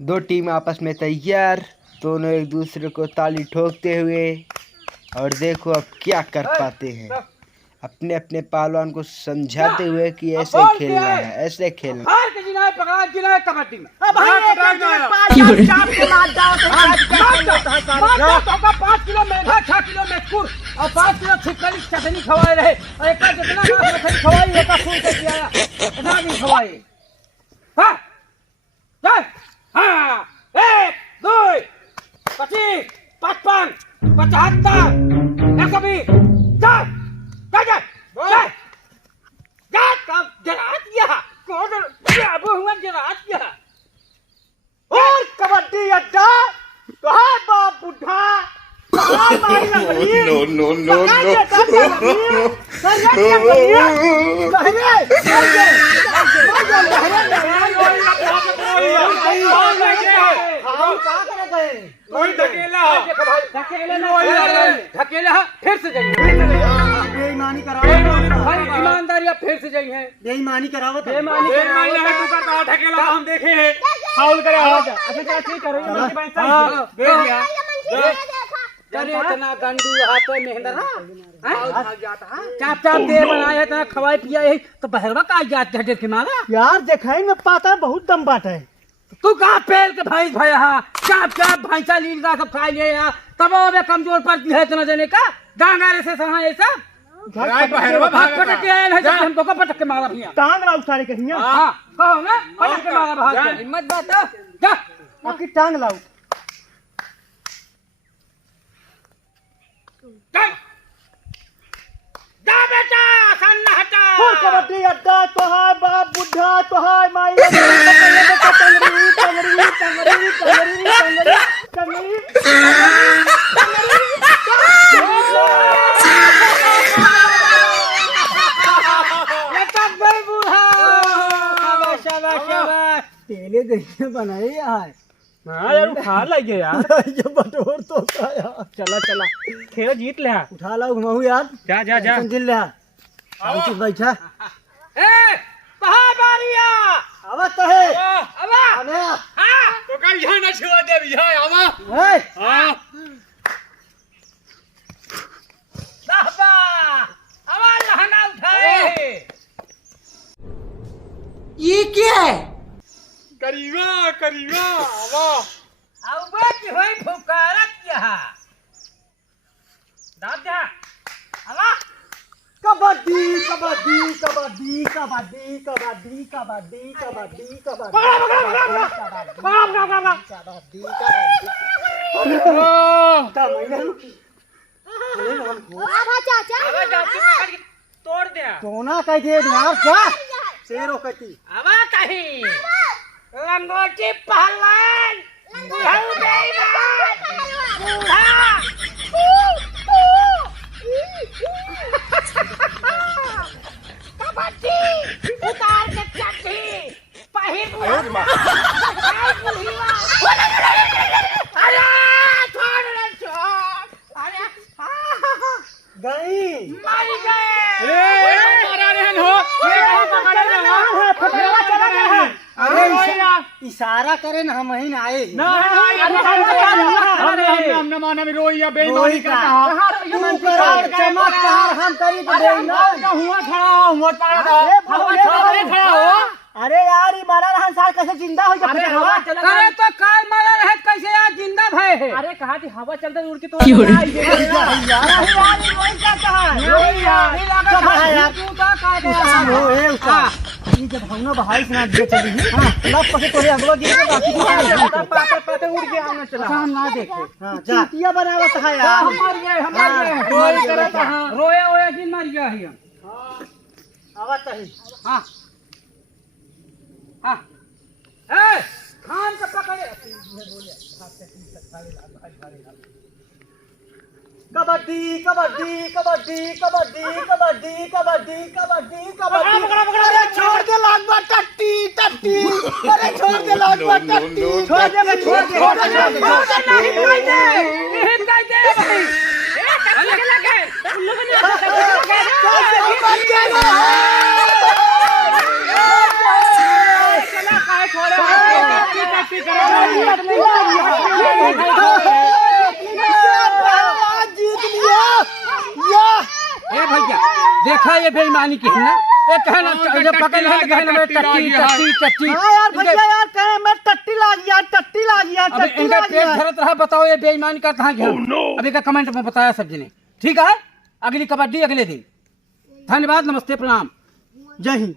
दो टीम आपस में तैयार, दोनों एक दूसरे को ताली ठोकते हुए। और देखो अब क्या कर पाते हैं, अपने अपने पहलवान को समझाते हुए कि ऐसे खेलना है, ऐसे खेलना। कबड्डी में 5 किलो मेघा, 6 किलो मेघपुर और 5 किलो छिपकली चटनी खवाए रहे और एक जितना खवाई होता फूल के दिया इतना भी खवाए। हाँ चल, हाँ 1 2 25 55 75 120 चल चल चल जा कब जरा दिया कौन अब हुआ जरा दिया। और कबड्डी अड्डा कहाँ बाप बुढ़ा नो नो नो ढकेला फिर से जाइए बेईमानी कराओ ईमानदारी फिर से जाइए बेईमानी कराओ बेईमानी ढकेला हम देखे हैं फाउल करे। अच्छा ठीक करो इतना गंडू हाथ में मेहंदर चाप चाप दे बनाया इतना खवाई पिया यही तो बहरवा का जाते है के मारा यार देखाई में पाता है बहुत दम बात है। तू कहाँ पेल के भाई भाई हाँ चाप चाप भैंसा लील का सब खा लिया यहाँ तब वो कमजोर पड़ती है इतना देने का गांगारे से सहा ये सब पटक के आए हैं हमको को पटक के मारा भैया टांग ला उठाने के हिया हां कहो ना पटक के मारा भाग हिम्मत बात जा आपकी टांग लाओ जा बेटा सन्ना हटा कबड्डी अड्डा तो है बाप बुढ़ा तो है माई टंगड़ी टंगड़ी टंगड़ी टंगड़ी टंगड़ी तेले गई बनाए यार। हाँ यार उठा लगे यार ये बटोर तो था यार। चला चला खेल जीत ले उठा ला घुमाऊ यार जा जा जा जिल ले शांति बैठा ए कहां बारिया आवत है आवा अने हां तो कल यहां न छुआ दे यहां आवा ए हां बाबा आवा लहना उठाए ये क्या है करीबा करीबा आवा आवा की होई फुकारत यहां दादा आवा कबड्डी कबड्डी कबड्डी कबड्डी कबड्डी कबड्डी कबड्डी तोड़ दे सोना कह दे यार क्या शेरो कहती आवा कहीं लंगोटी पहलवान बुढ़ऊ बेईमान बूढ़ा कबड्डी उतार के चड्डी पहिर बुढ़ा अरे छोड़ रे छोड़ अरे गई मर गए मारा रहन हो ये कहां पकड़े रहा फटवा चला गया है। अरे इशारा करे ना हम ही आए ना हम न माना में रोइया बेईमानी करता तू कर चमत्कार हम करी तो बेईमान हुआ खड़ा हुआ खड़ा हो। अरे यार ये मारा रहन साल कैसे जिंदा हो अरे हवा चला अरे तो काल मारा रहे कैसे यार जिंदा भय है। अरे कहा थी हवा चलते उड़ के तो ये जब हम ना भाई सुना दिए चली हां लब पसे तोरे अगवा गिर बाकी पाते पाते उड़ के आना चला हम ना देखे हां जा चीटिया बनावत है यार हमार ये रोई करत हां रोया होया कि मर गया है हां आवत है हां हां ए खान का पकड़े कबड्डी कबड्डी कबड्डी कबड्डी कबड्डी कबड्डी कबड्डी कबड्डी छोड़ दे लागबा टट्टी टट्टी अरे छोड़ दे लागबा टट्टी छोड़ दे नहीं कोई दे हिट कर दे भाई ए लगे उन लोगों ने चला काय छोड़े टट्टी करो जीत लिया या ए भैया देखा ये बेईमानी की है ना, ये कहना ये पकड़ है तो कहना मैं टट्टी टट्टी टट्टी। हाँ यार भैया यार कहे मैं टट्टी ला गया टट्टी ला गया अब टट्टी इनका ला पेट गया। झरत रहा, बताओ ये बेईमानी का कहाँ गया। अभी का कमेंट में बताया सब ने, ठीक है। अगली कबड्डी अगले दिन। धन्यवाद, नमस्ते, प्रणाम, जय हिंद।